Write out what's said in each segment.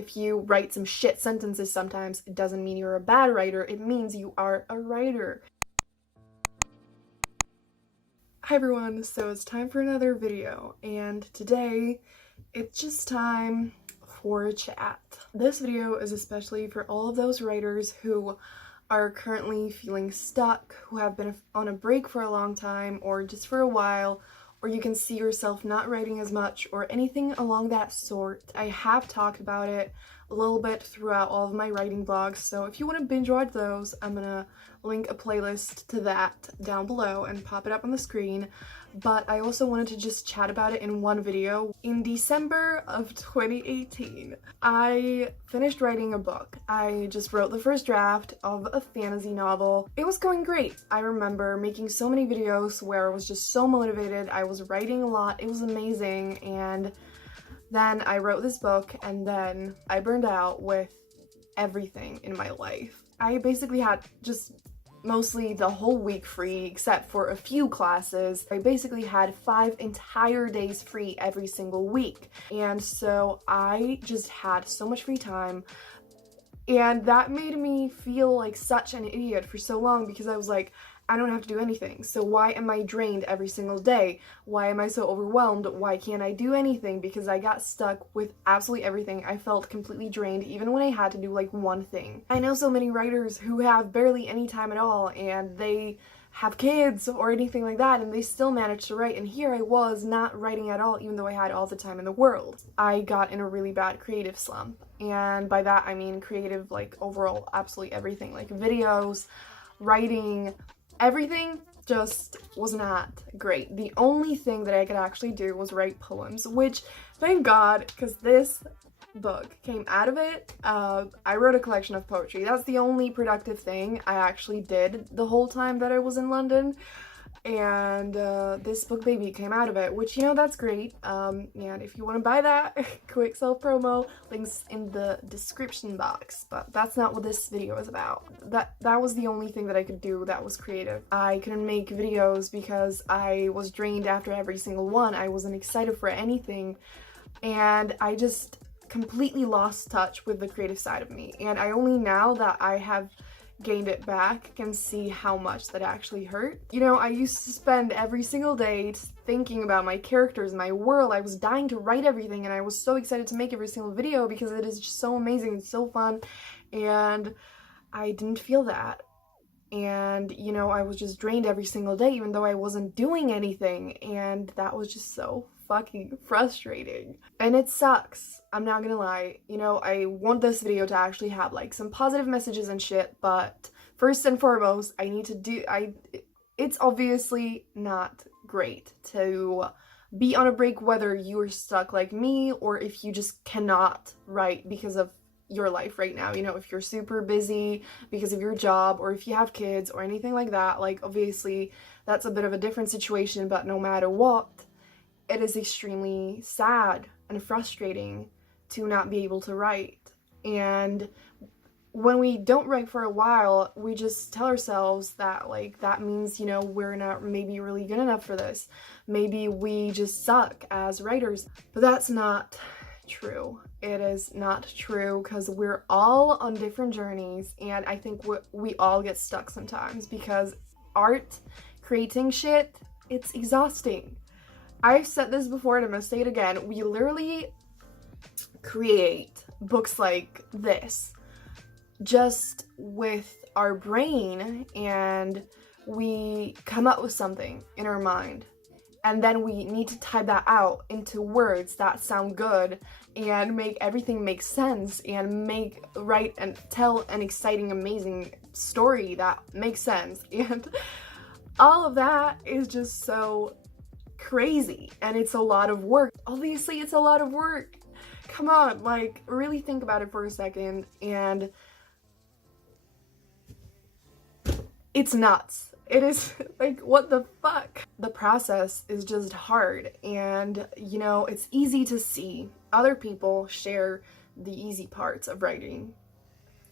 If you write some shit sentences sometimes, it doesn't mean you're a bad writer, it means you are a writer. Hi everyone, so it's time for another video, and today it's just time for a chat. This video is especially for all of those writers who are currently feeling stuck, who have been on a break for a long time, or just for a while, or you can see yourself not writing as much, or anything along that sort. I have talked about it a little bit throughout all of my writing vlogs, so if you want to binge watch those, I'm gonna link a playlist to that down below and pop it up on the screen. But I also wanted to just chat about it in one video. In December of 2018, I finished writing a book. I just wrote the first draft of a fantasy novel. It was going great. I remember making so many videos where I was just so motivated. I was writing a lot. It was amazing. And then I wrote this book, and then I burned out with everything in my life. I basically had just mostly the whole week free except for a few classes. I basically had 5 entire days free every single week, and so I just had so much free time, and that made me feel like such an idiot for so long because I was like, I don't have to do anything, so why am I drained every single day? Why am I so overwhelmed? Why can't I do anything? Because I got stuck with absolutely everything. I felt completely drained even when I had to do like one thing. I know so many writers who have barely any time at all, and they have kids or anything like that, and they still manage to write, and here I was not writing at all even though I had all the time in the world. I got in a really bad creative slump, and by that I mean creative, like overall absolutely everything, like videos, writing, everything just was not great. The only thing that I could actually do was write poems, which thank God, because this book came out of it. I wrote a collection of poetry. That's the only productive thing I actually did the whole time that I was in London, and this book baby came out of it, which, you know, that's great. And if you want to buy that, quick self-promo, links in the description box. But that's not what this video is about. That was the only thing that I could do that was creative. I couldn't make videos because I was drained after every single one. I wasn't excited for anything, and I just completely lost touch with the creative side of me. And I only, now that I have gained it back, can see how much that actually hurt. You know, I used to spend every single day thinking about my characters, my world. I was dying to write everything, and I was so excited to make every single video because it is just so amazing and so fun, and I didn't feel that. And, you know, I was just drained every single day even though I wasn't doing anything, and that was just so fucking frustrating. And it sucks, I'm not gonna lie. You know, I want this video to actually have like some positive messages and shit, but first and foremost, it's obviously not great to be on a break, whether you're stuck like me or if you just cannot write because of your life right now. You know, if you're super busy because of your job, or if you have kids or anything like that, like obviously that's a bit of a different situation, but no matter what, it is extremely sad and frustrating to not be able to write. And when we don't write for a while, we just tell ourselves that, like, that means, you know, we're not maybe really good enough for this. Maybe we just suck as writers. But that's not true. It is not true, because we're all on different journeys, and I think we all get stuck sometimes because art, creating shit, it's exhausting. I've said this before and I'm gonna say it again. We literally create books like this just with our brain, and we come up with something in our mind, and then we need to type that out into words that sound good and make everything make sense and write and tell an exciting, amazing story that makes sense. And all of that is just so crazy, and it's a lot of work. Obviously it's a lot of work. Come on, like, really think about it for a second, and it's nuts. It is like, what the fuck? The process is just hard, and you know, it's easy to see other people share the easy parts of writing.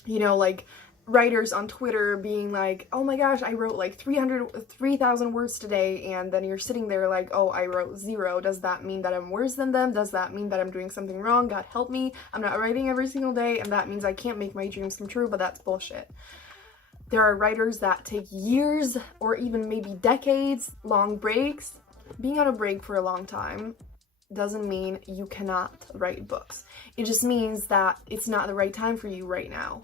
You know, like writers on Twitter being like, oh my gosh, I wrote like 3,000 words today, and then you're sitting there like, oh, I wrote 0. Does that mean that I'm worse than them? Does that mean that I'm doing something wrong? God help me. I'm not writing every single day, and that means I can't make my dreams come true, but that's bullshit. There are writers that take years or even maybe decades long breaks. Being on a break for a long time doesn't mean you cannot write books. It just means that it's not the right time for you right now.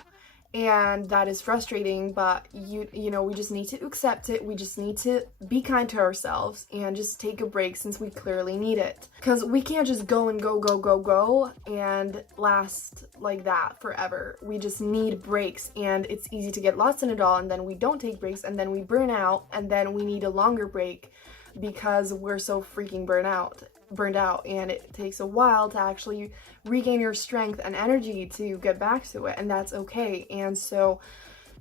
And that is frustrating, but you know, we just need to accept it. We just need to be kind to ourselves and just take a break since we clearly need it. Because we can't just go and go and last like that forever. We just need breaks, and it's easy to get lost in it all, and then we don't take breaks, and then we burn out, and then we need a longer break because we're so freaking burned out, and it takes a while to actually regain your strength and energy to get back to it, and that's okay. And so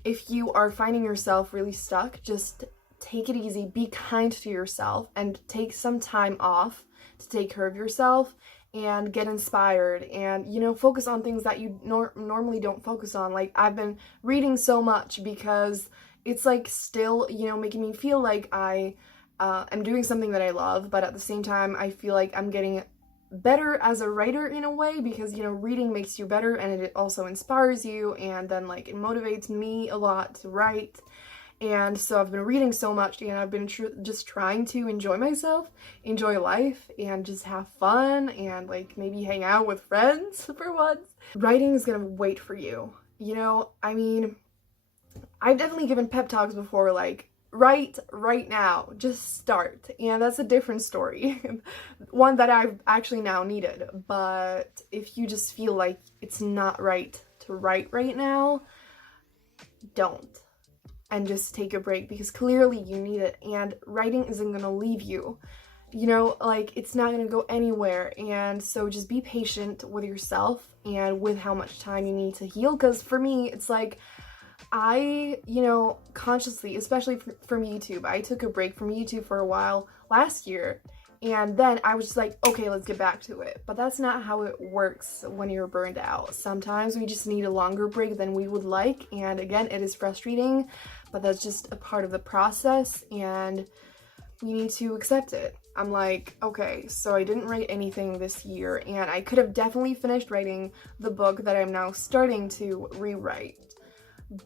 if you are finding yourself really stuck, just take it easy, be kind to yourself, and take some time off to take care of yourself and get inspired, and, you know, focus on things that you normally don't focus on. Like, I've been reading so much because it's like still, you know, making me feel like I'm doing something that I love, but at the same time, I feel like I'm getting better as a writer in a way, because, you know, reading makes you better, and it also inspires you, and then, like, it motivates me a lot to write. And so I've been reading so much, and I've been just trying to enjoy myself, enjoy life, and just have fun, and, like, maybe hang out with friends for once. Writing is gonna wait for you. You know, I mean, I've definitely given pep talks before, like, write right now, just start, and that's a different story. One that I've actually now needed. But if you just feel like it's not right to write right now, don't, and just take a break, because clearly you need it, and writing isn't gonna leave you, you know, like, it's not gonna go anywhere. And so just be patient with yourself and with how much time you need to heal, because for me, it's like, I, you know, consciously, especially from YouTube, I took a break from YouTube for a while last year, and then I was just like, okay, let's get back to it. But that's not how it works when you're burned out. Sometimes we just need a longer break than we would like, and again, it is frustrating, but that's just a part of the process, and we need to accept it. I'm like, okay, so I didn't write anything this year, and I could have definitely finished writing the book that I'm now starting to rewrite.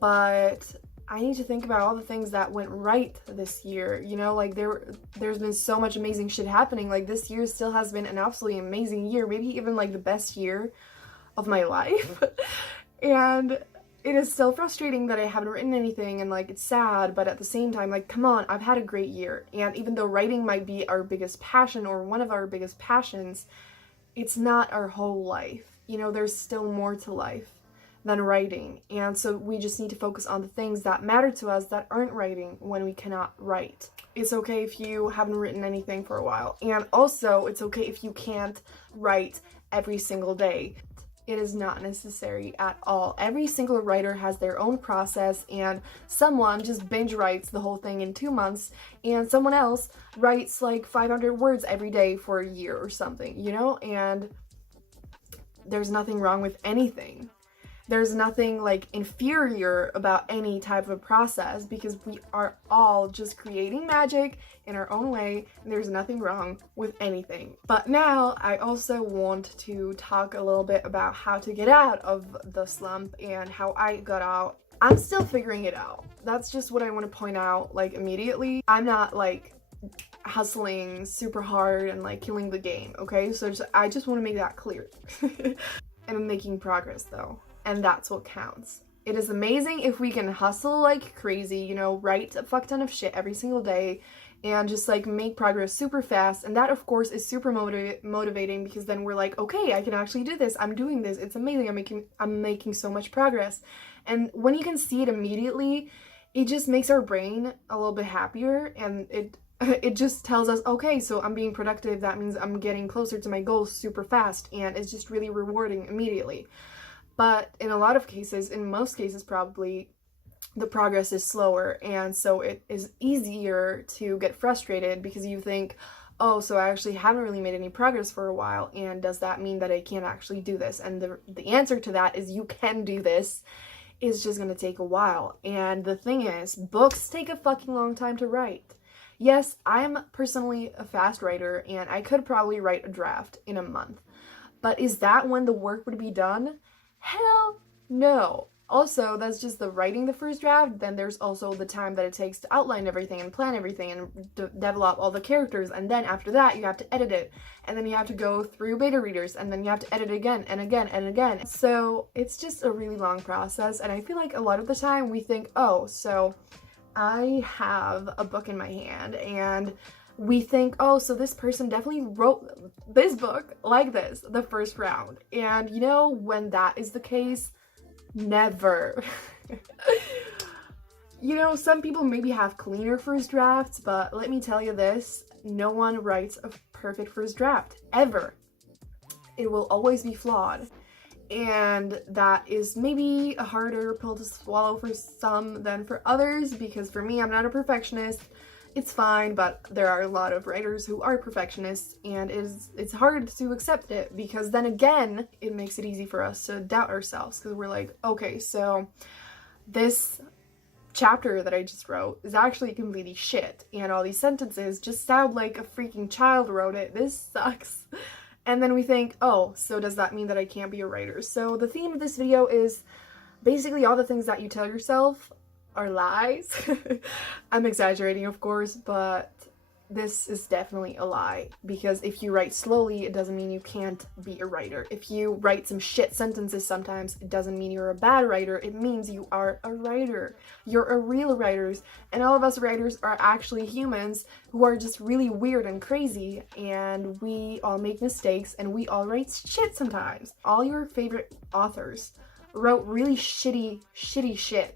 But I need to think about all the things that went right this year, you know, like there's been so much amazing shit happening. Like, this year still has been an absolutely amazing year, maybe even like the best year of my life. And it is still frustrating that I haven't written anything, and like, it's sad, but at the same time, like, come on, I've had a great year. And even though writing might be our biggest passion, or one of our biggest passions, it's not our whole life. You know, there's still more to life than writing, and so we just need to focus on the things that matter to us that aren't writing when we cannot write. It's okay if you haven't written anything for a while, and also it's okay if you can't write every single day. It is not necessary at all. Every single writer has their own process, and someone just binge writes the whole thing in 2 months, and someone else writes like 500 words every day for a year or something, you know? And there's nothing wrong with anything. There's nothing like inferior about any type of process, because we are all just creating magic in our own way, and there's nothing wrong with anything. But now I also want to talk a little bit about how to get out of the slump and how I got out. I'm still figuring it out. That's just what I want to point out, like, immediately. I'm not like hustling super hard and like killing the game, okay? So I just want to make that clear. And I'm making progress though. And that's what counts. It is amazing if we can hustle like crazy, you know, write a fuck ton of shit every single day and just like make progress super fast. And that, of course, is super motivating, because then we're like, okay, I can actually do this. I'm doing this. It's amazing. I'm making so much progress. And when you can see it immediately, it just makes our brain a little bit happier, and it just tells us, okay, so I'm being productive. That means I'm getting closer to my goals super fast, and it's just really rewarding immediately. But in a lot of cases, in most cases probably, the progress is slower, and so it is easier to get frustrated, because you think, oh, so I actually haven't really made any progress for a while, and does that mean that I can't actually do this? And the answer to that is you can do this. it's just gonna take a while. And the thing is, books take a fucking long time to write. Yes, I'm personally a fast writer and I could probably write a draft in a month. But is that when the work would be done? Hell no. Also, that's just the writing the first draft. Then there's also the time that it takes to outline everything and plan everything and develop all the characters. And then after that, you have to edit it. And then you have to go through beta readers. And then you have to edit again and again and again. So it's just a really long process. And I feel like a lot of the time we think, oh, so I have a book in my hand and we think, oh, so this person definitely wrote this book like this, the first round. And you know, when that is the case, never. You know, some people maybe have cleaner first drafts, but let me tell you this, no one writes a perfect first draft, ever. It will always be flawed. And that is maybe a harder pill to swallow for some than for others, because for me, I'm not a perfectionist. It's fine, but there are a lot of writers who are perfectionists, and it's hard to accept it, because then again, it makes it easy for us to doubt ourselves, because we're like, okay, so this chapter that I just wrote is actually completely shit, and all these sentences just sound like a freaking child wrote it. This sucks. And then we think, oh, so does that mean that I can't be a writer? So the theme of this video is basically all the things that you tell yourself are lies. I'm exaggerating, of course, but this is definitely a lie, because if you write slowly, it doesn't mean you can't be a writer. If you write some shit sentences sometimes, it doesn't mean you're a bad writer. It means you are a writer. You're a real writer, and all of us writers are actually humans who are just really weird and crazy, and we all make mistakes, and we all write shit sometimes. All your favorite authors wrote really shitty shit.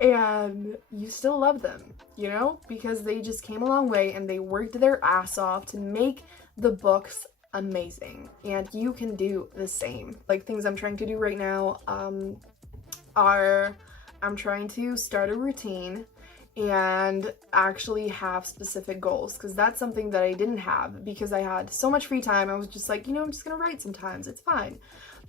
And you still love them, you know, because they just came a long way and they worked their ass off to make the books amazing. And you can do the same. Like, things I'm trying to do right now are I'm trying to start a routine and actually have specific goals, because that's something that I didn't have because I had so much free time. I was just like, you know, I'm just gonna write sometimes, it's fine.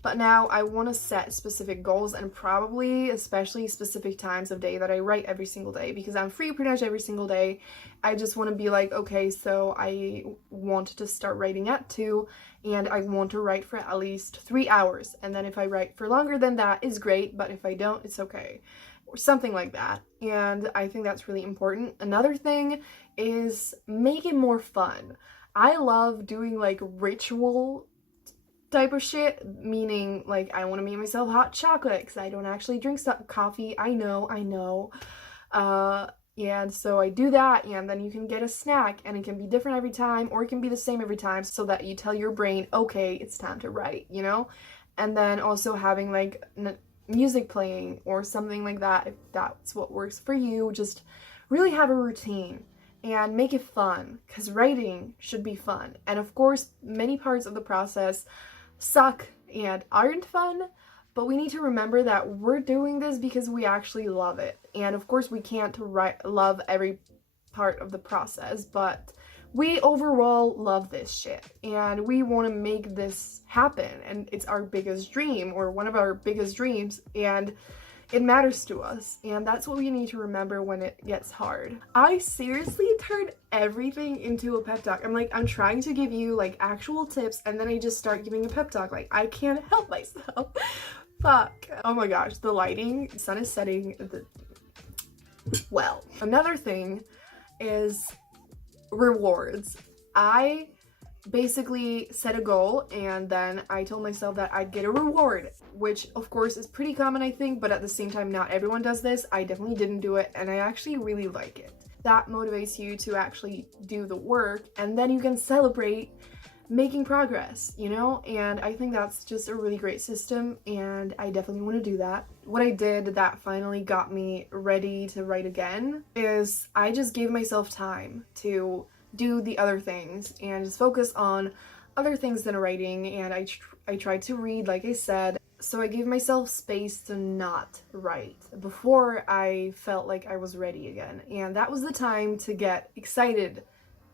But now I want to set specific goals, and probably especially specific times of day that I write every single day, because I'm free pretty much every single day. I just want to be like, okay, so I want to start writing at 2, and I want to write for at least 3 hours. And then if I write for longer than that, is great, but if I don't, it's okay. Or something like that. And I think that's really important. Another thing is make it more fun. I love doing like ritual type of shit, meaning like I want to make myself hot chocolate because I don't actually drink coffee. I know. And so I do that, and then you can get a snack, and it can be different every time, or it can be the same every time, so that you tell your brain, okay, it's time to write, you know? And then also having like music playing or something like that, if that's what works for you. Just really have a routine and make it fun, because writing should be fun. And of course, many parts of the process suck and aren't fun, but we need to remember that we're doing this because we actually love it. And of course, we can't love every part of the process, but we overall love this shit, and we want to make this happen, and it's our biggest dream, or one of our biggest dreams, and it matters to us, and that's what we need to remember when it gets hard. I seriously turned everything into a pep talk. I'm trying to give you like actual tips, and then I just start giving a pep talk. Like, I can't help myself. Fuck. Oh my gosh, the lighting, the sun is setting. Well, another thing is rewards. I basically set a goal, and then I told myself that I'd get a reward, which of course is pretty common, I think, but at the same time, not everyone does this. I definitely didn't do it, and I actually really like it. That motivates you to actually do the work, and then you can celebrate making progress, you know? And I think that's just a really great system, and I definitely want to do that. What I did that finally got me ready to write again is I just gave myself time to do the other things and just focus on other things than writing, and I tried to read, like I said. So I gave myself space to not write before I felt like I was ready again, and that was the time to get excited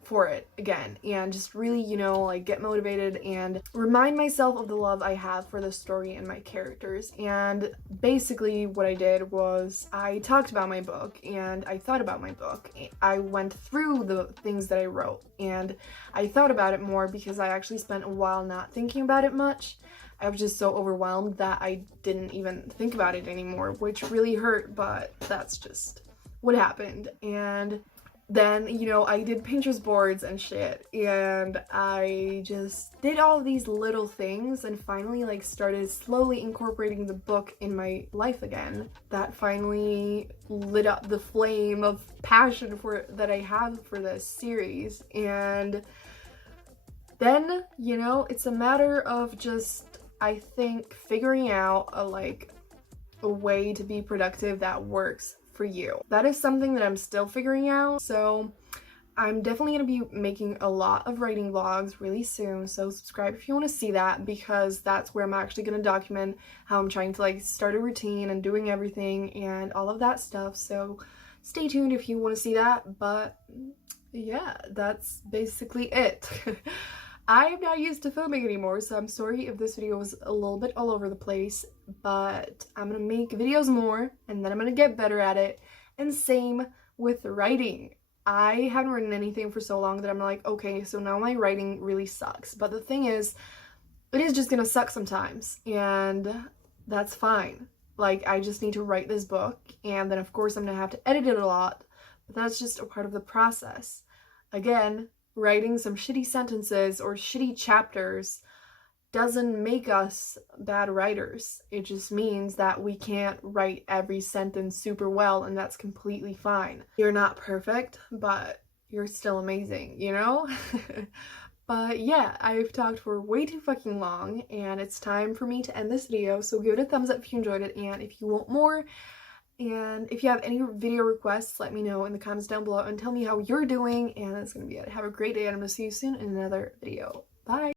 for it again and just really, you know, like get motivated and remind myself of the love I have for the story and my characters. And basically what I did was I talked about my book and I thought about my book. I went through the things that I wrote and I thought about it more because I actually spent a while not thinking about it much. I was just so overwhelmed that I didn't even think about it anymore, which really hurt, but that's just what happened. And then, you know, I did Pinterest boards and shit, and I just did all of these little things and finally like started slowly incorporating the book in my life again. That finally lit up the flame of passion that I have for this series. And then, you know, it's a matter of just, I think, figuring out a way to be productive that works for you. That is something that I'm still figuring out, so I'm definitely going to be making a lot of writing vlogs really soon, so subscribe if you want to see that, because that's where I'm actually going to document how I'm trying to like start a routine and doing everything and all of that stuff, so stay tuned if you want to see that. But yeah, that's basically it. I'm not used to filming anymore, so I'm sorry if this video was a little bit all over the place, but I'm gonna make videos more, and then I'm gonna get better at it, and same with writing. I haven't written anything for so long that I'm like, okay, so now my writing really sucks, but the thing is, it is just gonna suck sometimes, and that's fine. Like, I just need to write this book, and then of course I'm gonna have to edit it a lot, but that's just a part of the process. Again, writing some shitty sentences or shitty chapters doesn't make us bad writers. It just means that we can't write every sentence super well, and that's completely fine. You're not perfect, but you're still amazing, you know? But yeah, I've talked for way too fucking long, and it's time for me to end this video, so give it a thumbs up if you enjoyed it, and if you want more, and if you have any video requests, let me know in the comments down below and tell me how you're doing. And that's gonna be it. Have a great day, and I'm gonna see you soon in another video. Bye!